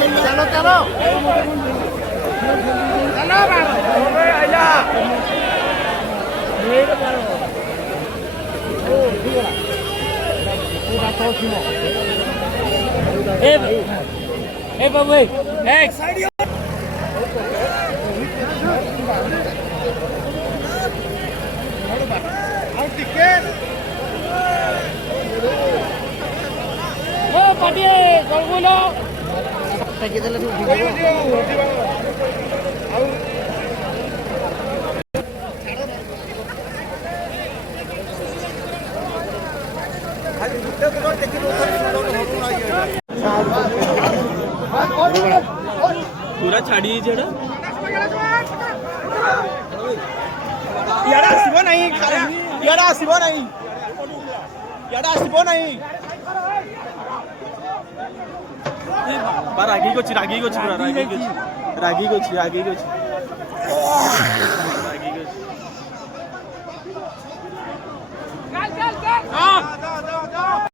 चलो चलो ए बाबू एक साइड পাঠিয়ে করবো টাকিয়ে দিলে पूरा छाड़ी जेड़ा यार आसिब नहीं यार आसिब नहीं यार आसिब नहीं रागी को पूरा रागी को